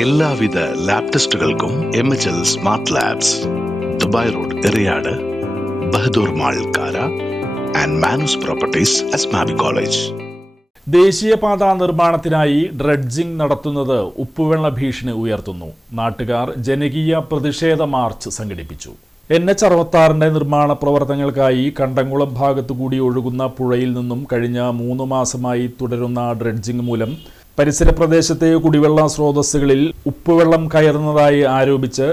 എല്ലാവിധ ലാബ് ടെസ്റ്റുകൾക്കും MHL smart labs, Dubai road, Eriyad, Bahadur mall, Kara and Manus properties, Asmabi college. ദേശീയപാത നിർമ്മാണത്തിനായി ഡ്രഡ്ജിംഗ് നടത്തുന്നത് ഉപ്പുവെള്ള ഭീഷണി ഉയർത്തുന്നു. നാട്ടുകാർ ജനകീയ പ്രതിഷേധ മാർച്ച് സംഘടിപ്പിച്ചു. NH-66 നിർമ്മാണ പ്രവർത്തനങ്ങൾക്കായി കണ്ടംകുളം ഭാഗത്തുകൂടി ഒഴുകുന്ന പുഴയിൽ നിന്നും കഴിഞ്ഞ 3 മാസമായി തുടരുന്ന ഡ്രഡ്ജിംഗ് മൂലം പരിസര പ്രദേശത്തെ കുടിവെള്ള സ്രോതസ്സുകളിൽ ഉപ്പുവെള്ളം കയറുന്നതായി ആരോപിച്ച്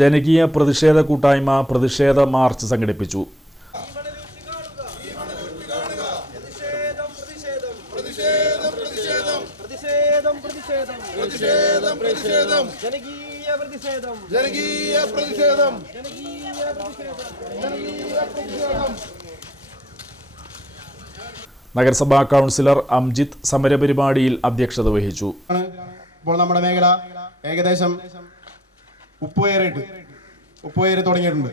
ജനകീയ പ്രതിഷേധ കൂട്ടായ്മ പ്രതിഷേധ മാർച്ച് സംഘടിപ്പിച്ചു. നഗരസഭാ കൗൺസിലർ അംജിത് സമരപരിപാടിയിൽ അധ്യക്ഷത വഹിച്ചു. ഇപ്പോൾ നമ്മുടെ മേഖല ഏകദേശം ഉപ്പുകയറി തുടങ്ങിയിട്ടുണ്ട്.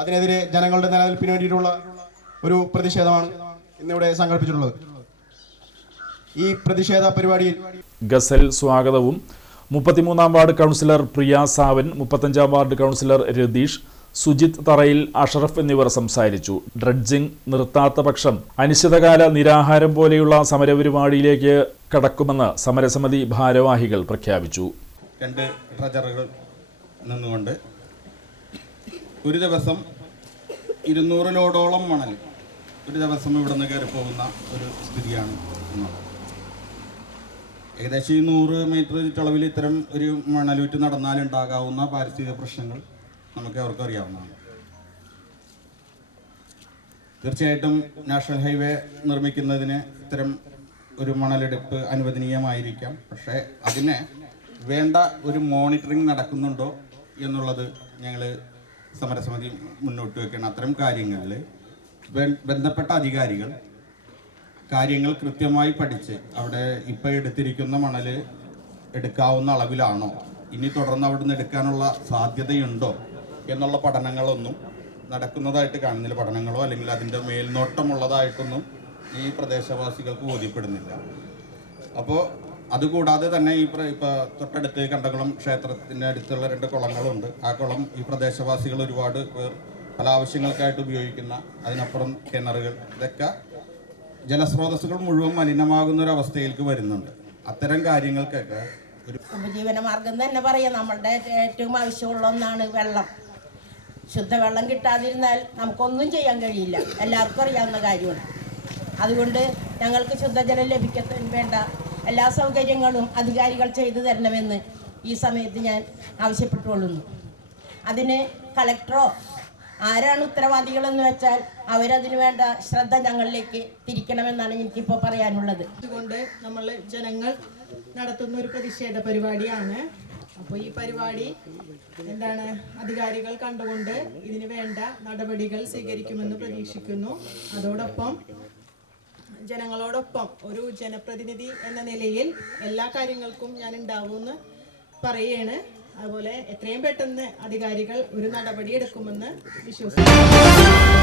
അതിനെതിരെ ജനങ്ങളുടെ നിലനിൽപ്പിന് വേണ്ടിയിട്ടുള്ള ഒരു പ്രതിഷേധമാണ് ഇന്നിവിടെ സംഘടിപ്പിച്ചിട്ടുള്ളത്. ഈ പ്രതിഷേധ പരിപാടിയിൽ ഗസൽ സ്വാഗതവും 33-ാം വാർഡ് കൗൺസിലർ പ്രിയ സാവൻ, 35-ാം വാർഡ് കൗൺസിലർ രതീഷ്, സുജിത് തറയിൽ, അഷറഫ് എന്നിവർ സംസാരിച്ചു. ഡ്രഡ്ജിംഗ് നിർത്താത്ത പക്ഷം അനിശ്ചിതകാല നിരാഹാരം പോലെയുള്ള സമരപരിപാടിയിലേക്ക് കടക്കുമെന്ന് സമരസമിതി ഭാരവാഹികൾ പ്രഖ്യാപിച്ചു. 2 ട്രജറുകൾ നിന്നുകൊണ്ട് ഒരു ദിവസം 200 ലോഡോളം മണൽ ഒരു ദിവസം ഇവിടെ നിന്ന് കയറി പോകുന്ന ഒരു സ്ഥിതിയാണ് ഉള്ളത്. ഏകദേശം 100 മീറ്റർ ചുറ്റളവിൽ ഇത്തരം ഒരു മണലൂറ്റ് നടന്നാലുണ്ടാകാവുന്ന പാരിസ്ഥിതിക പ്രശ്നങ്ങൾ നമുക്ക് അവർക്കും അറിയാവുന്നതാണ്. തീർച്ചയായിട്ടും നാഷണൽ ഹൈവേ നിർമ്മിക്കുന്നതിന് ഇത്തരം ഒരു മണലെടുപ്പ് അനുവദനീയമായിരിക്കാം. പക്ഷേ അതിന് വേണ്ട ഒരു മോണിറ്ററിംഗ് നടക്കുന്നുണ്ടോ എന്നുള്ളത് ഞങ്ങൾ സമരസമിതി മുന്നോട്ട് വെക്കണം. അത്തരം കാര്യങ്ങളിൽ ബന്ധപ്പെട്ട അധികാരികൾ കാര്യങ്ങൾ കൃത്യമായി പഠിച്ച് അവിടെ ഇപ്പോൾ എടുത്തിരിക്കുന്ന മണൽ എടുക്കാവുന്ന അളവിലാണോ, ഇനി തുടർന്ന് അവിടെ നിന്ന് എടുക്കാനുള്ള സാധ്യതയുണ്ടോ എന്നുള്ള പഠനങ്ങളൊന്നും നടക്കുന്നതായിട്ട് കാണുന്നില്ല. പഠനങ്ങളോ അല്ലെങ്കിൽ അതിൻ്റെ മേൽനോട്ടമുള്ളതായിട്ടൊന്നും ഈ പ്രദേശവാസികൾക്ക് ബോധ്യപ്പെടുന്നില്ല. അപ്പോൾ അതുകൂടാതെ തന്നെ ഇപ്പോൾ തൊട്ടടുത്ത് കണ്ടകുളം ക്ഷേത്രത്തിൻ്റെ അടുത്തുള്ള 2 കുളങ്ങളുണ്ട്. ആ കുളം ഈ പ്രദേശവാസികൾ ഒരുപാട് പേർ പല ആവശ്യങ്ങൾക്കായിട്ട് ഉപയോഗിക്കുന്ന, അതിനപ്പുറം കിണറുകൾ, ഇതൊക്കെ ജലസ്രോതസ്സുകൾ മുഴുവൻ മലിനമാകുന്ന ഒരു അവസ്ഥയിലേക്ക് വരുന്നുണ്ട്. അത്തരം കാര്യങ്ങൾക്കൊക്കെ ഒരു ഉപജീവന മാർഗം തന്നെ പറയാം. നമ്മളുടെ ഏറ്റവും ആവശ്യമുള്ള ഒന്നാണ് വെള്ളം. ശുദ്ധവെള്ളം കിട്ടാതിരുന്നാൽ നമുക്കൊന്നും ചെയ്യാൻ കഴിയില്ല, എല്ലാവർക്കും അറിയാവുന്ന കാര്യമാണ്. അതുകൊണ്ട് ഞങ്ങൾക്ക് ശുദ്ധജലം ലഭിക്കുന്നതിന് വേണ്ട എല്ലാ സൗകര്യങ്ങളും അധികാരികൾ ചെയ്തു തരണമെന്ന് ഈ സമയത്ത് ഞാൻ ആവശ്യപ്പെട്ടുകൊള്ളുന്നു. അതിന് കളക്ടറോ ആരാണ് ഉത്തരവാദികളെന്ന് വെച്ചാൽ അവരതിന് വേണ്ട ശ്രദ്ധ ഞങ്ങളിലേക്ക് തിരിക്കണമെന്നാണ് എനിക്കിപ്പോൾ പറയാനുള്ളത്. അതുകൊണ്ട് നമ്മൾ ജനങ്ങൾ നടത്തുന്ന ഒരു പ്രതിഷേധ പരിപാടിയാണ്. അപ്പോൾ ഈ പരിപാടി അധികാരികൾ കണ്ടുകൊണ്ട് ഇതിന് വേണ്ട നടപടികൾ സ്വീകരിക്കുമെന്ന് പ്രതീക്ഷിക്കുന്നു. അതോടൊപ്പം ജനങ്ങളോടൊപ്പം ഒരു ജനപ്രതിനിധി എന്ന നിലയിൽ എല്ലാ കാര്യങ്ങൾക്കും ഞാൻ ഉണ്ടാവുമെന്ന് പറയുകയാണ്. അതുപോലെ എത്രയും പെട്ടെന്ന് അധികാരികൾ ഒരു നടപടി എടുക്കുമെന്ന് വിശ്വസിക്കുന്നു.